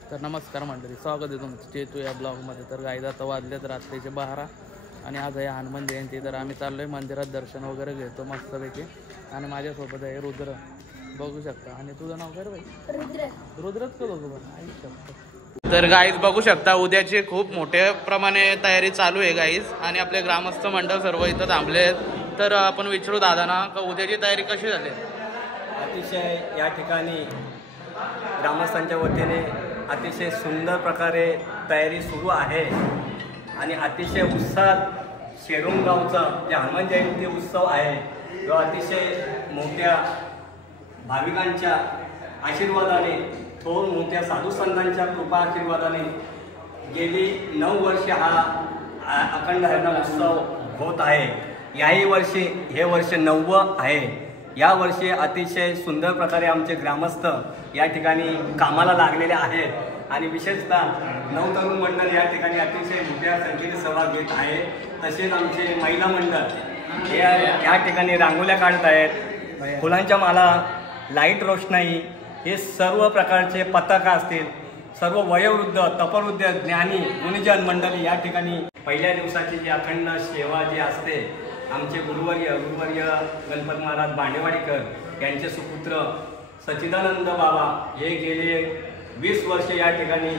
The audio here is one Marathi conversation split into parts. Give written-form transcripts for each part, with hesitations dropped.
तर नमस्कार मंडळी, स्वागत आहे तुमचं चेतू या ब्लॉगमध्ये. तर गाईज आता वाजलेत रात्रीचे 12 आणि आज आहे हनुमान जयंती. तर आम्ही चाललो आहे मंदिरात, दर्शन वगैरे घेतो मस्तपैकी. आणि माझ्यासोबत आहे रुद्र, बघू शकता. आणि तुझं नाव काय रे भाई? रुद्र. रुद्रच का बघू बरं, ऐकू शकतो. तर गाईज बघू शकता, उद्याची खूप मोठ्या प्रमाणे तयारी चालू आहे गाईज. आणि आपले ग्रामस्थ मंडळ सर्व इथं थांबले आहेत. तर आपण विचारू दादांना का उद्याची तयारी कशी झाली. अतिशय या ठिकाणी ग्रामस्थांच्या वतीने अतिशय सुंदर प्रकारे तयारी सुरू आहे आणि अतिशय उत्साहात शेरुंगावचा जे हनुमान जयंती उत्सव आहे तो अतिशय मोठ्या भाविकांच्या आशीर्वादाने, थोर मोठ्या साधुसंतांच्या कृपा आशीर्वादाने गेली 9 वर्षे हा अखंड हरिनाम उत्सव होत आहे. याही वर्षी हे वर्ष 9वं आहे. या वर्षी अतिशय सुंदर प्रकारे आमचे ग्रामस्थ या ठिकाणी कामाला लागलेले आहेत आणि विशेषतः नवतरुण मंडळ या ठिकाणी अतिशय मोठ्या संख्येने सहभाग घेत आहे. तसेच आमचे महिला मंडळ हे या ठिकाणी रांगोळ्या काढत आहेत, फुलांच्या माला, लाईट रोषणाई, हे सर्व प्रकारचे पताका असतील. सर्व वयोवृद्ध, तपवृद्ध, ज्ञानी, गुणीजन मंडळी या ठिकाणी पहिल्या दिवसाची जी अखंड सेवा जी असते, आमचे गुरुवर्य गणपत महाराज भांडेवाडीकर यांचे सुपुत्र सच्चिदानंद बाबा हे गेले 20 वर्षे या ठिकाणी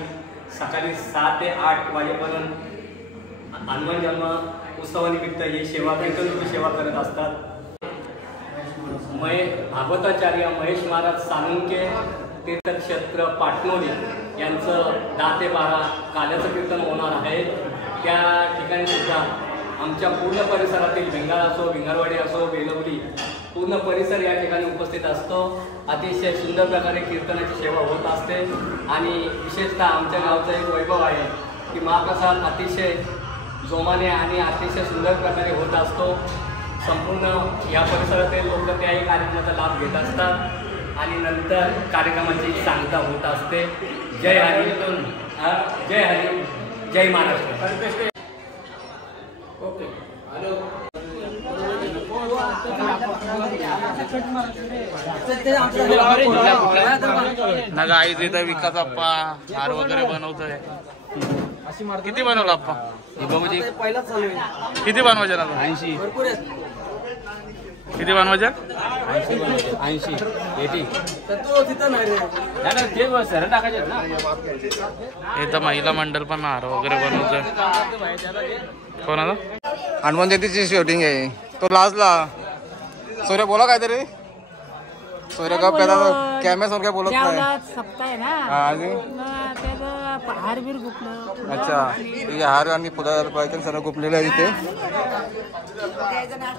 सकाळी 7 ते 8 वाजेपर्यंत हनुमान जन्म उत्सवानिमित्त ही सेवा, कीर्तनरूपी सेवा करत असतात. भागवताचार्य महेश महाराज साळुंखे तीर्थक्षेत्र पाटणोली यांचं 10 ते 12 काल्याचं कीर्तन होणार आहे. त्या ठिकाणी सुद्धा आमच्या पूर्ण परिसरातील भिंगार असो, भिंगारवाडी असो, बेलवली पूर्ण परिसर या ठिकाणी उपस्थित असतो. अतिशय सुंदर प्रकारे कीर्तनाची सेवा होत असते आणि विशेषतः आमच्या गावचा एक वैभव आहे की महाप्रसाद अतिशय जोमाने आणि अतिशय सुंदर प्रकारे होत असतो. संपूर्ण या परिसरातील लोक त्याही कार्यक्रमाचा लाभ घेत असतात आणि नंतर कार्यक्रमाची सांगता होत असते. जय हरी, जय हरी, जय महाराष्ट्र. ओके ना गाईज इथं विकास आप्पा हार वगैरे बनवतोय. किती बनवलं आप्पा? किती बनवायचे ना? 80. किती बनवायचे? 80. इथं महिला मंडळ पण हार वगैरे बनवतोय. कोणाला? हनुमान जयंतीची शूटिंग आहे. तो लाजला. सूर्य बोला काहीतरी. सूर्य का पैदा कॅमेऱ्यासमोर काय बोलत नाही. अच्छा, ठीक आहे. हार आणि फुलं पाहिजे सर्व गुपलेले आहे तिथे.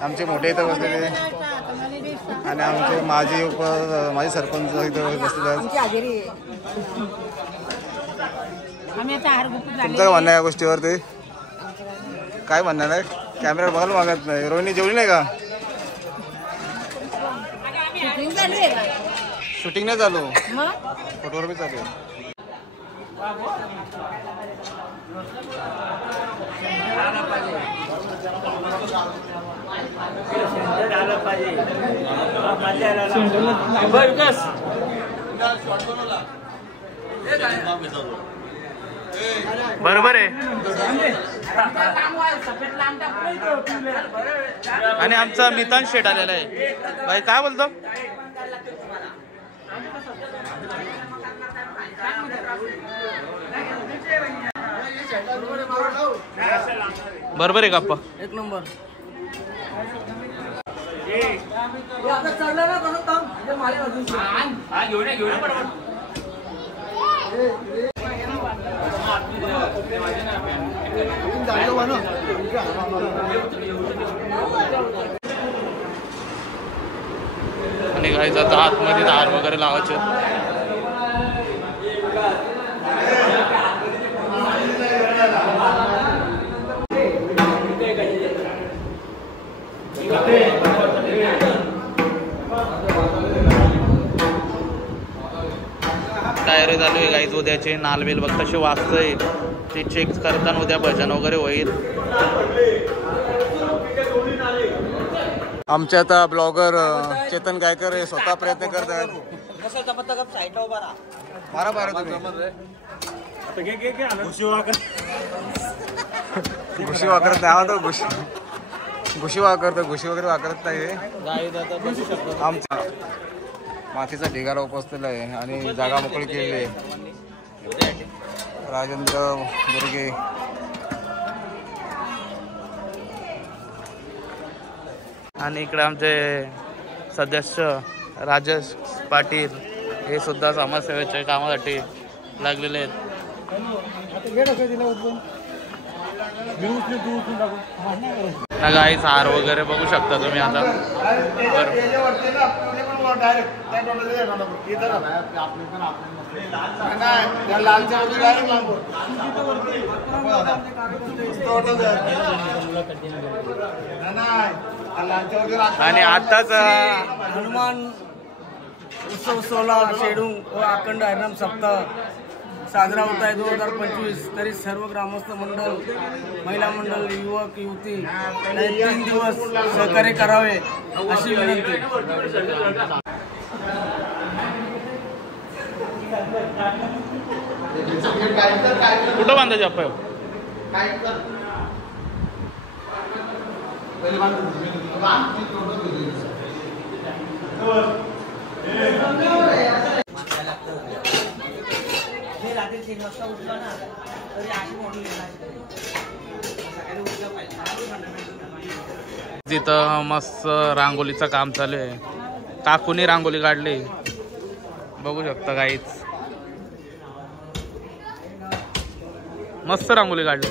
आमचे मोठे इथं बसलेले आणि आमचे माझे सरपंच इथं बसलेले आहेत. तुमचं म्हणणं आहे या गोष्टीवरती? काय म्हणणार आहे? कॅमेरा बघायला मागत नाही. रोहिणी जेवली नाही का? शूटिंग नाही चालू, फोटोवर बी चालू आहे. बरोबर आहे. आणि आमचा मितान शेट आलेला आहे. भाई काय बोलतो? बरोबर आहे का आप्पा? एक नंबर. आणि गाईज आता आतमध्ये दार वगैरे लावायचे. तयारी चालू आहे गाईज उद्याचे. नालवेल बघ कसे वाजतंय ते चेक करताना उद्या भजन वगैरे होईल. आमचे आता ब्लॉगर चेतन गायकर हे स्वतः प्रयत्न करतात. मारा बारा तुम्ही घुशी वाकरत नाही. आम्हाला घुशी वाकरतो. घुशी वगैरे वाकरत नाही. आमचा मातीचा ढिगारा उपसलेला आहे आणि जागा मोकळी केलेली आहे. राजेंद्र मुर्गे आणि इकडे आमचे सदस्य राजेश पाटील हे सुद्धा समाजसेवेच्या कामासाठी लागलेले आहेत. ना गाईस हार वगैरे बघू शकता तुम्ही आता. आणि आताच हनुमान उत्सव 16 शेडूंग व अखंड हरिनाम सप्ताह साजरा होत आहे 2025. तरी सर्व ग्रामस्थ मंडळ, महिला मंडळ, युवक युवती 3 दिवस सहकार्य करावे अशी विनंती. कुठं बांधायचे आपण? तिथं मस्त रांगोलीचं काम चालू आहे. काकूनी रांगोली काढली बघू शकता काहीच. मस्त रांगोली काढली.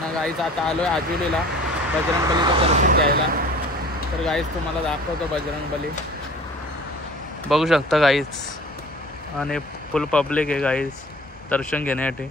ना गाईच आता आलोय आजुलीला बजरंगबलीचं दर्शन घ्यायला. तर गाईच तुम्हाला दाखवतो बजरंगबली बघू शकता गाईच. आणि फुल पब्लिक आहे गाईज दर्शन घेण्यासाठी.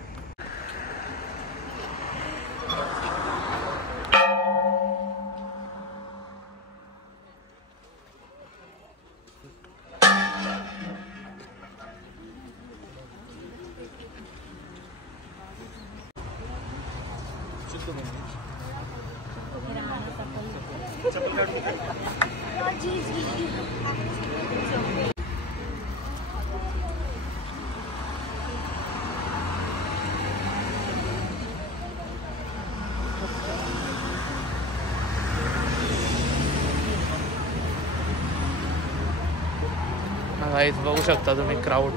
गाईज बघू शकता तुम्ही क्राऊड.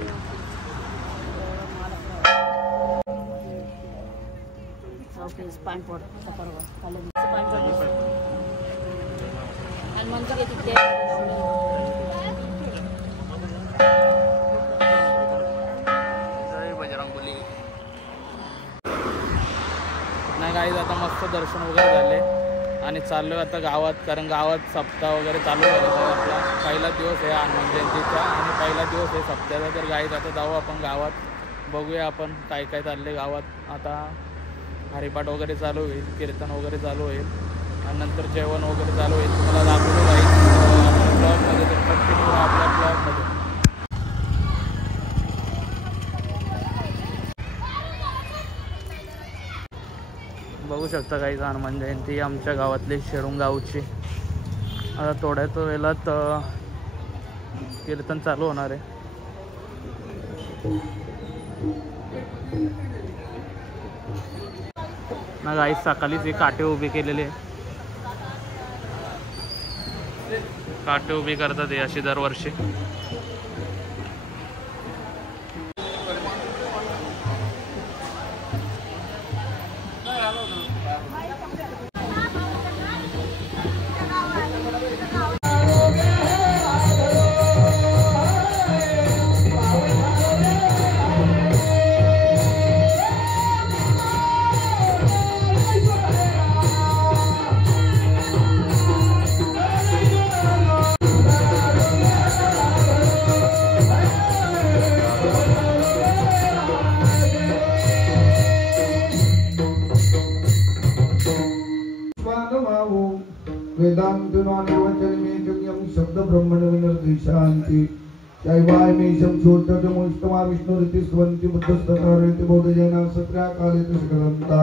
नाही गाईज आता मस्त दर्शन वगैरे झाले आणि चाललोय आता गावात. कारण गावात सप्ताह वगैरे चालू झालेला आहे. आपला पहिला दिवस आहे हनुमान जयंतीचा आणि पहिला दिवस आहे सप्त्याचा. तर गाईज आता जाऊ आपण गावात. बघूया आपण काय काय चालले गावात. आता हरिपाठ वगैरे चालू होईल, कीर्तन वगैरे चालू होईल आणि नंतर जेवण वगैरे चालू होईल. तुम्हाला दाखवतो गाईज आपल्या ब्लॉगमध्ये. तर कंटिन्यू आपल्या ब्लॉगमध्ये. बघू शकता काही हनुमान जयंती आमच्या गावातली शेडूंग गावची. आता थोड्याच वेळात कीर्तन चालू होणार आहे. ना गाईस सकाळीच हे काटे उभे केलेले काटे उभी करतात हे अशी दरवर्षी. शब्द ब्रह्मण विनर्देशांती शैवाय मेषम छोटमोष्टमा विष्णुरिति स्वंति बुद्धस्तकारति बोधजैना सत्रा कालेति सकलंता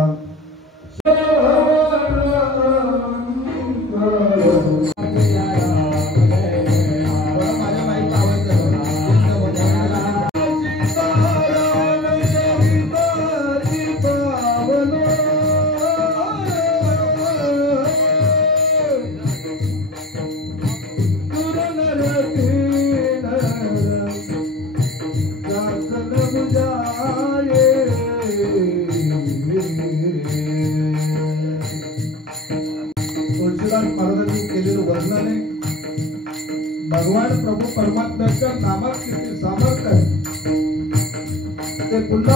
भगवान प्रभु परमात्म्याच्या नामात किती सामर्थ्य आहे ते पुन्हा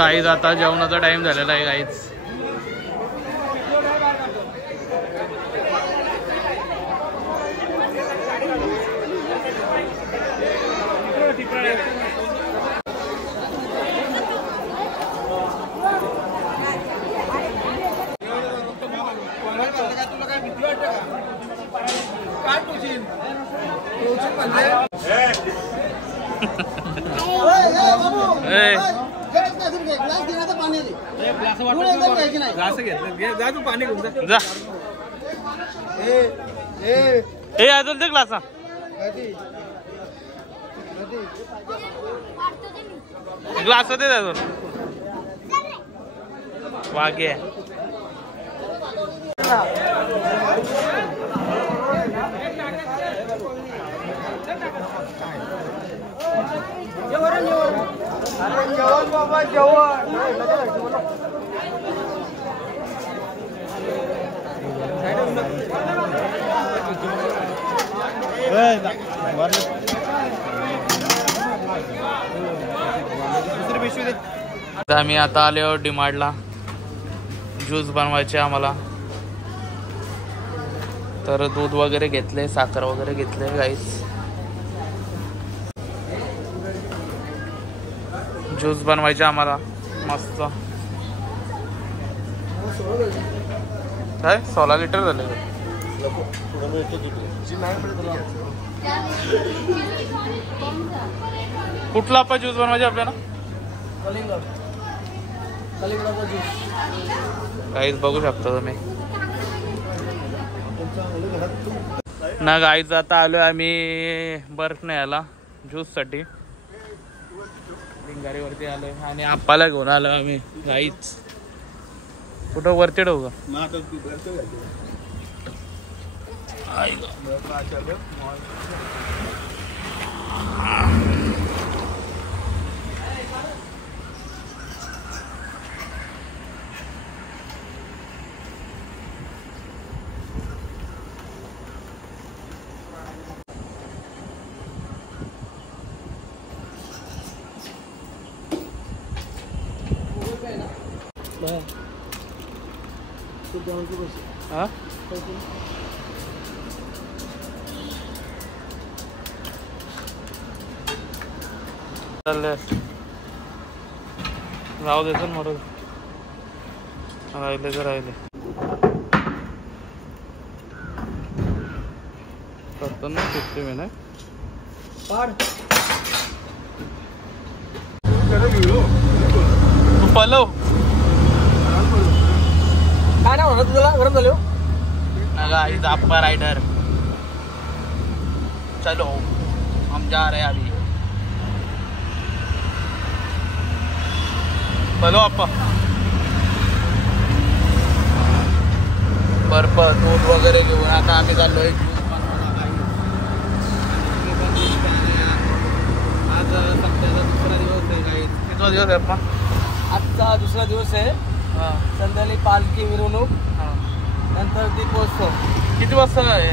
गाईज आता जेवणाचा टाइम झालेला आहे गाईज. ग्लास ग्लास दे वागे जेवण बाबा जेवण आम्ही आता आलो डीमार्टला ज्यूस बनवायचे आम्हाला, तर दूध वगैरे घेतले, साखर वगैरे घेतले गाईस. ज्यूस बनवायचे आम्हाला मस्त. काय 16 लिटर झाले. कुठला आपण ज्यूस बनवायचे आपल्याला? काहीच बघू शकता तुम्ही ना गाईच. आता आलोय आम्ही बर्फ न्यायला ज्यूस साठी. लिंगारीवरती आलोय आणि आप्पाला घेऊन आलो आम्ही. गाईच कुठं वरती ठेवू का? हा चालले राहू देतो ना. मरू राहिले तर राहिले. करतो ना 50 मिनिट. तू पलव काय ना म्हणत तुला गरम झाले गाइस. अप्पा राइडर चलो हम जा रहे हैं अभी. बोलो अप्पा. बर्फ दूध वगैरे घेऊन आता आम्ही चाललोय ज्यूस बनवायला. आज सप्त्याचा दुसरा दिवस आहे गाईस. कितवा दिवस आहे अप्पा? आजचा दुसरा दिवस आहे. संध्याकाळी पालखी मिरवणूक, नंतर दीपोत्सव. किती वाजता आहे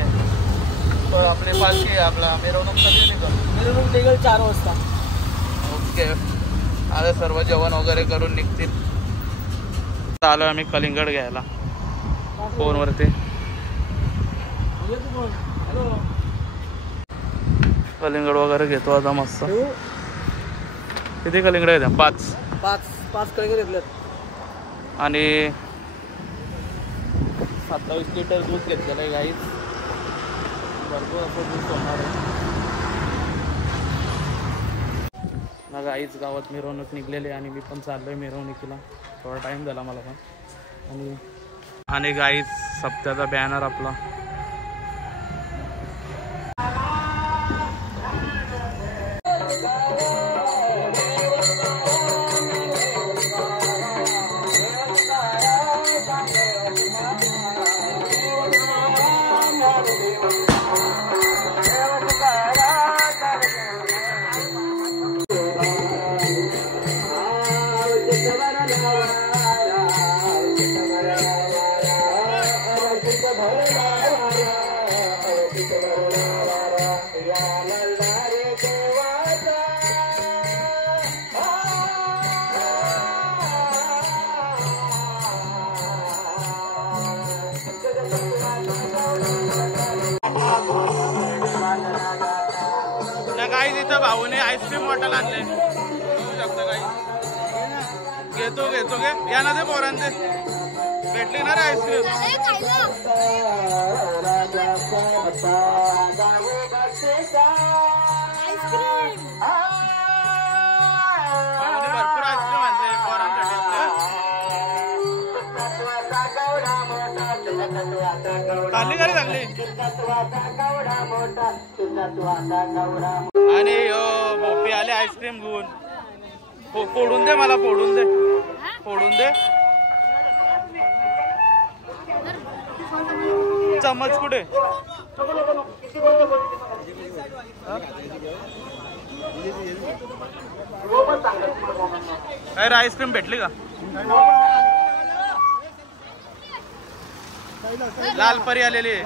आपली पालखी? आपला मिरवणूक कधी निघाल? मिरवणूक निघेल 4 वाजता. ओके. आता सर्व जेवण वगैरे करून निघतील. आलो आम्ही कलिंगड घ्यायला फोनवरती. कलिंगड वगैरे घेतो आता मस्त. किती कलिंगड आहेत? 5 कलिंगड घेतलेत आणि 27 लिटर दूध घेतलेलं आहे गाईच. भरपूर असं दूध होणार आहे ना गाईच. गावात मिरवणूक निघलेली आणि मी पण चाललोय मिरवणुकीला. थोडा टाइम झाला मला पण. आणि गाईच सप्त्याचा बॅनर आपला. इथं भाऊने आईस्क्रीम बॉटल आणले. घेतो घे या ना. ते पोरांचे भेटली ना रे आईस्क्रीम. भरपूर आईस्क्रीम आणले पोरांसाठी. खाल्ली का रे? खाल्ली. आणि मोपी आले आईस्क्रीम घेऊन. फोडून दे मला. फोडून दे. चम्मच कुठे? काय आईस्क्रीम भेटली का? लाल परी आलेली आहे.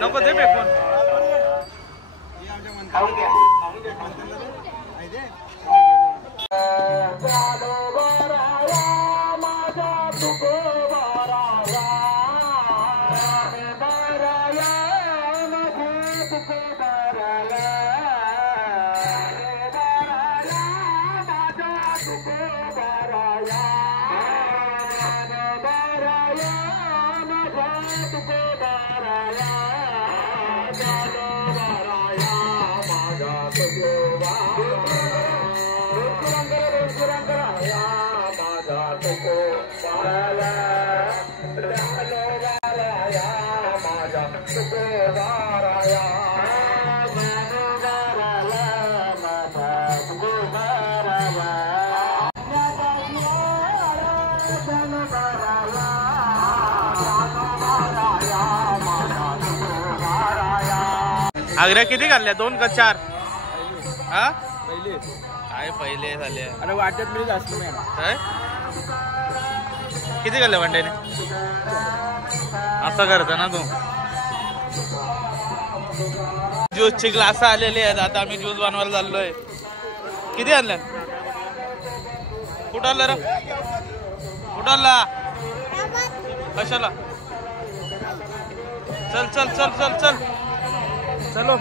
नको ते फेकून. आग्र्या किती घालल्या 2 का 4? हा पहिले काय पहिले झाले. अरे वाटत मी जास्त नाही काय किती घालल्या वंड्याने असं करतो ना तू. ज्यूसची ग्लास आलेले आहेत. आता आम्ही ज्यूस बनवायला चाललोय. किती आणल्या? कुठं आणलं रे? कुठं आणला? कशाला? चल चल चल चल चल चलो.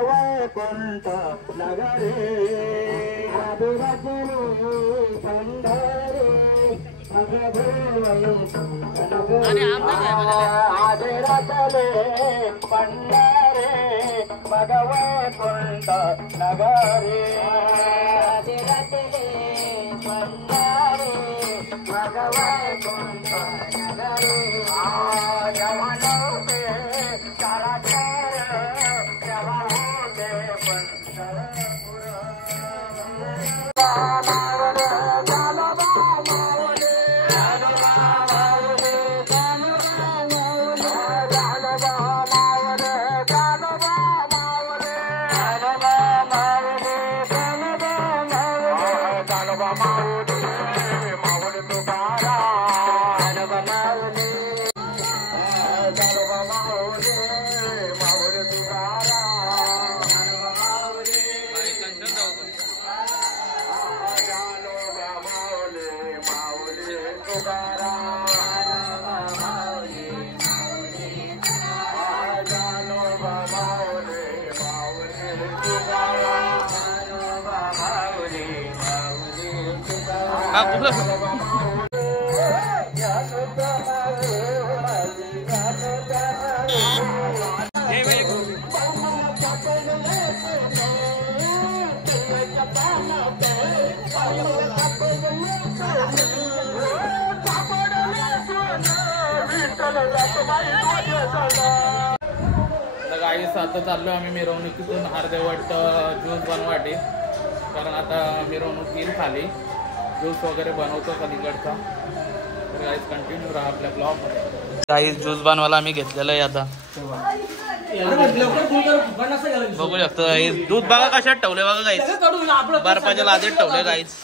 वैकुंठ नगरे पंढरे भगवैकुंठ नगरे पंढरे भगवैकुंठ नगरे यवनोते आता चाललो आम्ही मिरवणुकीतून अर्धवट ज्यूस बनवाटी. कारण आता मिरवणूक येईल खाली. ज्यूस वगैरे बनवतो पलीकडचा. तर गाईज कंटिन्यू राहा आपल्या ब्लॉगमध्ये. गाईज ज्यूस बनवायला आम्ही घेतलेलं आहे आता. बघू शकतो गाईज. दूध बघा कशात ठेवले बघा गाईज. बर्फाच्या लादेत ठेवले गाईज.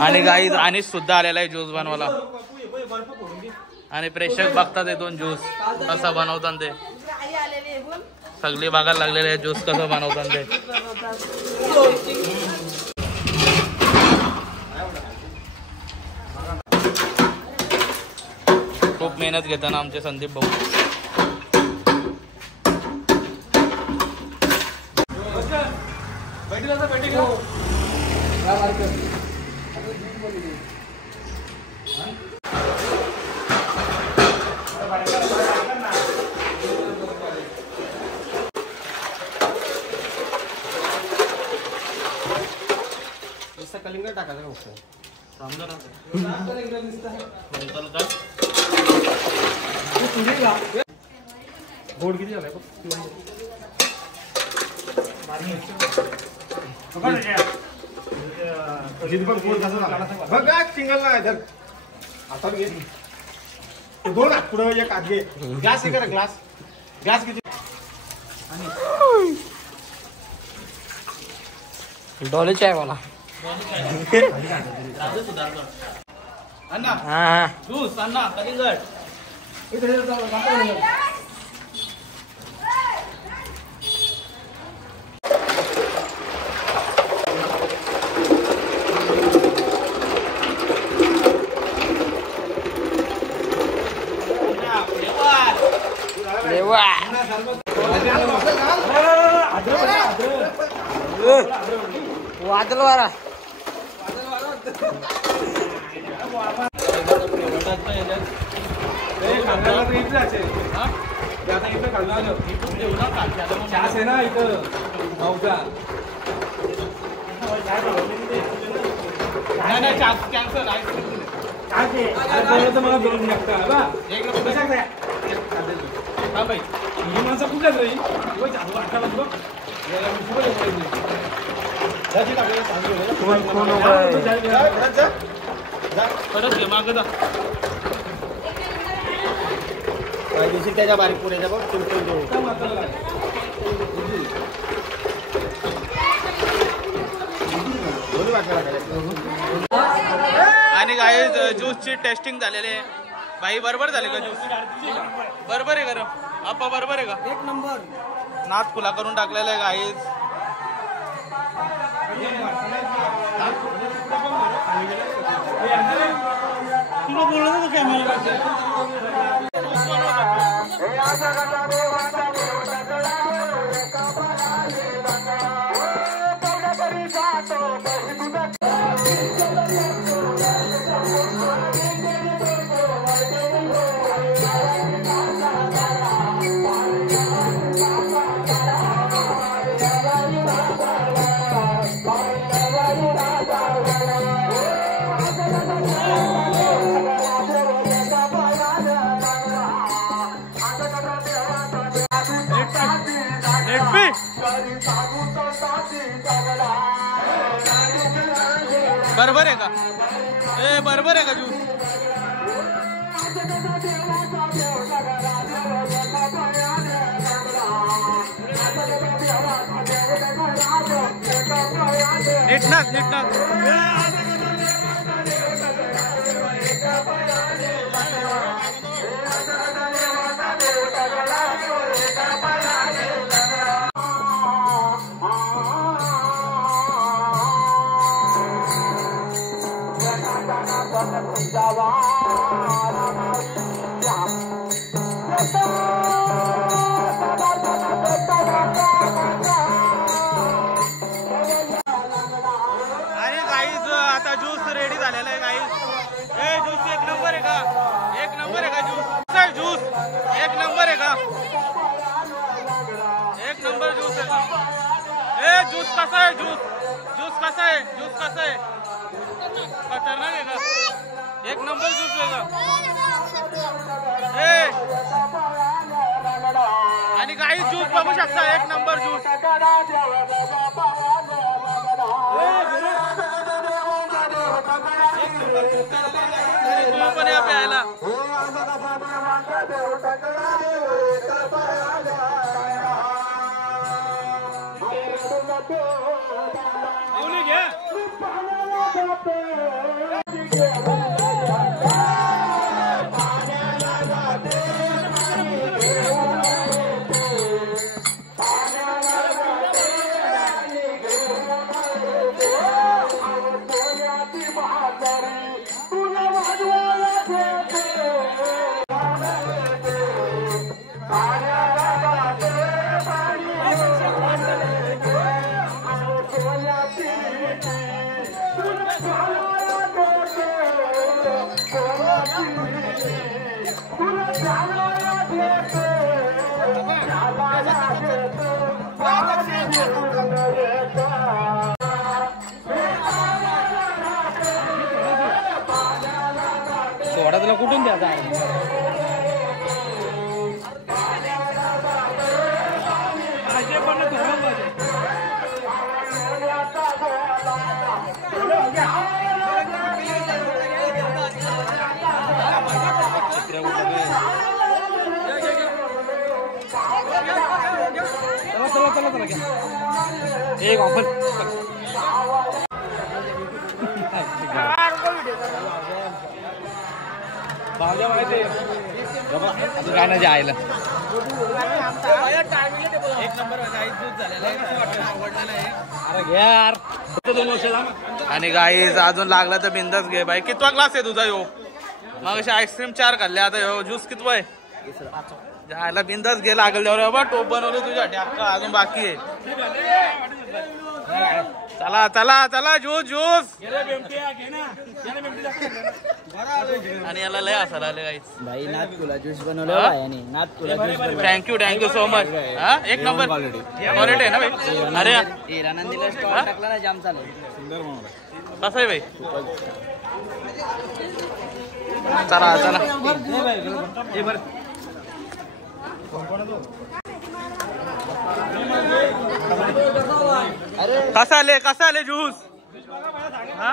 आणि गाईज आणि सुद्धा आलेला आहे ज्यूस बनवायला. आणि प्रेक्षक बघतात ते 2 ज्यूस कसा बनवतात ते. सगळे बघायला लागलेले आहे ज्यूस कसं बनवतात ते. खूप मेहनत घेताना आमचे संदीप भाऊ. कलिंगड टाकायचं फक्त. गोड किती झालाय बघा सिंगल नाही तर आता घे 2 पुढे एक आत घे. ग्लास हे करा. ग्लास किती डॉलीची आहे मला. अण्णा हा ज्यूस अण्णा कलिंगड. वादल वारा. परत घे मागं जा. त्याच्या बारीक पुऱ्याच्या बघ आणि काही ज्यूसची टेस्टिंग झालेली आहे. बाई बरोबर झाले का ज्यूस? बरोबर आहे का आप्पा? बरोबर आहे का? एक नंबर. नाच खुला करून टाकलेला आहे गाईज. तुला बोललो ना कॅमेरा. बरोबर आहे का? ए बरोबर आहे का ज्यूस? नीट आणि गाईज आता ज्यूस रेडी झालेला आहे गाईज. ए ज्यूस एक नंबर आहे का? एक नंबर आहे का ज्यूस? कसा आहे ज्यूस? एक नंबर आहे का? एक नंबर ज्यूस आहे का? ए ज्यूस कसा आहे? ज्यूस कसा आहे? ज्यूस कसा आहे? खतरनाक आहे का? एक नंबर ज्यूस आहे का? ए आणि काही ज्यूस बघू शकता. एक नंबर ज्यूस. तुम्ही पण या प्यायला. घ्या. सोडा तुला कुठून द्यायचा आहे? एक ऑफर काय नाही जायला आणि गाईज अजून लागला तर बिंदास घे बाई. कितवा क्लास आहे तुझा यो? मग अशी आईस्क्रीम 4 खाल्ले, आता यो ज्यूस कितवा आहे? जायला बिंदास घे. लागल बाबा टोप बनवलं तुझ्यासाठी अक्का, अजून बाकी आहे. चला चला चला ज्यूस ज्यूस. आणि याला लय असायला आले गाईज. भाई नातकुला ज्यूस बनवलं भाई, नातकुला ज्यूस थँक्यू सो मच. एक नंबर क्वालिटी आहे ना भाई. अरे हिरानंदीला स्टॉल टाकला ना, जाम चालेल. कसं आहे भाई? चला चला. कसा आले ज्यूस? हा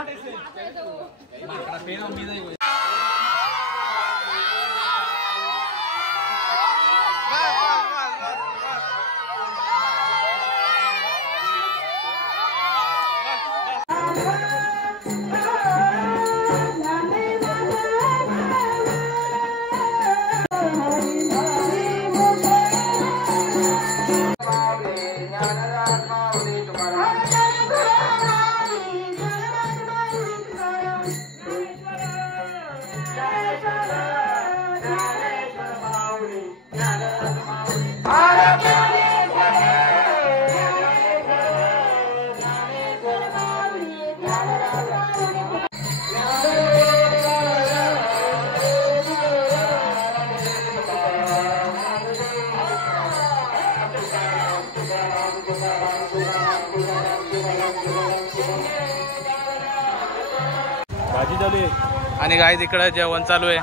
आणि गाय तिकडं जेवण चालू आहे,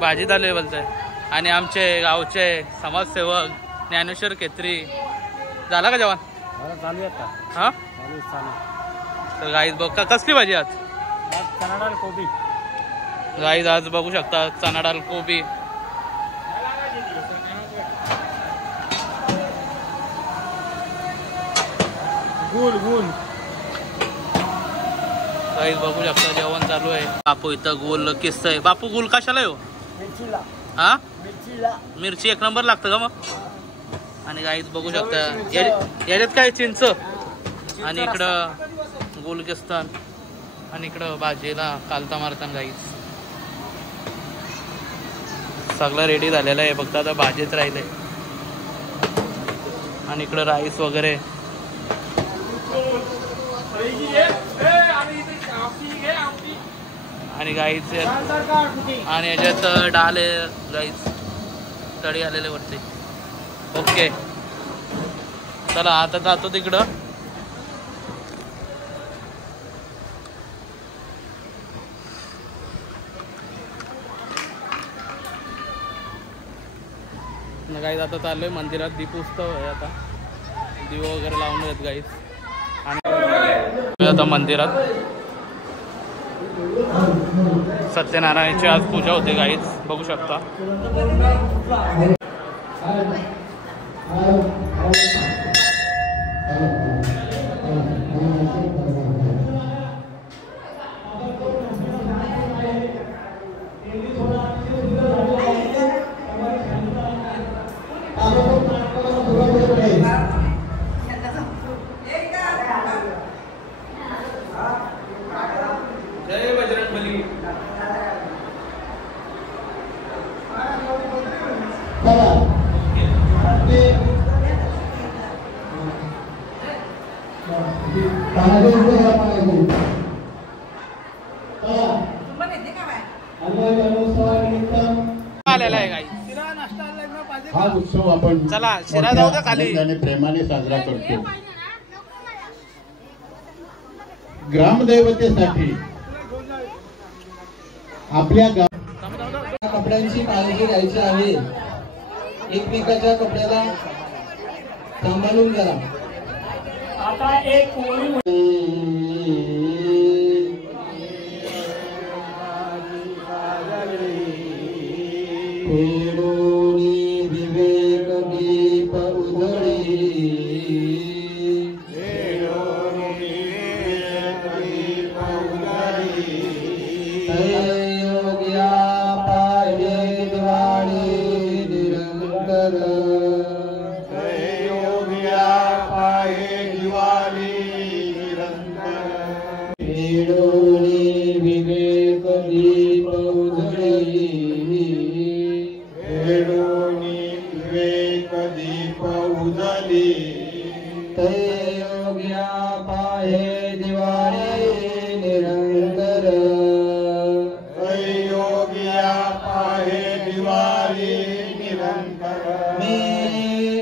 भाजी चालू आहे बोलतोय. आणि आमचे गावचे समाजसेवक ज्ञानेश्वर केत्री. झाला का जेवण? चालू आहे. हा तर गाईज बघ कसली भाजी आज? चना डाळ कोबी. गाईज आज बघू शकता चना डाळ कोबी. गुल गाईज बघू शकता जेवण चालू आहे. बापू इथं गोल किस्सा आहे. बापू गोल कशाला येऊ? हा मिरची 1 नंबर लागतं का मग? आणि गाईज बघू शकता याच्यात काय चिंच आणि इकडं गोलकिस्तान आणि इकडं भाजीला कालता मारताना गाईज सगळं रेडी झालेलं आहे. फक्त आता भाजीच राहिले. आणि इकडं राईस वगैरे. आणि गाईच आणि याच्यात डाल आहे गाईच तळी आलेले वरती. ओके चला आता जातो तिकडं. गाईज आता चाललोय मंदिरात. दीपोत्सव आहे आता, दिव वगैरे लावून आहेत गाईज. आणि आता मंदिरात सत्यनारायणची आज पूजा होते गाईज बघू शकता. जय बजरंगबली. आलेला आहे गाई. हा उत्सव आपण चला शिरा जाऊ द्या खाली. प्रेमाने साजरा करतो. ग्रामदैवतेसाठी आपल्या कपड्यांची काळजी घ्यायची आहे. एकमेकाच्या कपड्याला सांभाळून घ्या. आता एक विवेक दीप उधळी. योग्या पाहिजे दिवाळी निरंतर योग्या पाहिजे दिवाळी निरंतर खेळोनी विवेक दीप उजळी खेळोनी विवेक दीप उजळी योग्या पाहे दिवाळी निरंतर योग्या पाहे दिवाळी निरंतर मी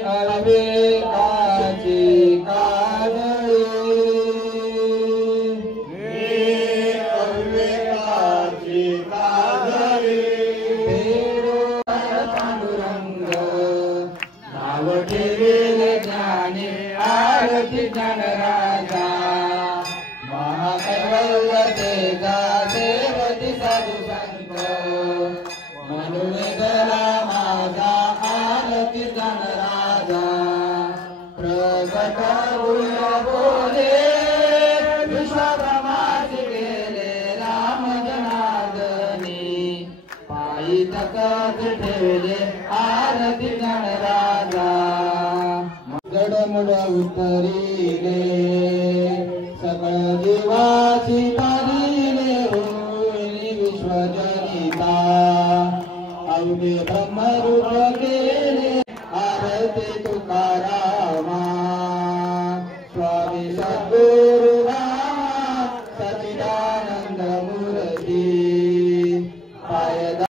अविवेकाची काजळी पांडुरंग नाव ठेवेल ज्ञानी आरती जनराजा महाकैवल्यतेचा देवती साधू संत म्हणून गेला माझा आरती जनराजा प्रकट बोले विश्वब्रह्माची गेले राम जनार्दनी पायी तकत ठेवले आरती जनराजा गडमुड उत्तरी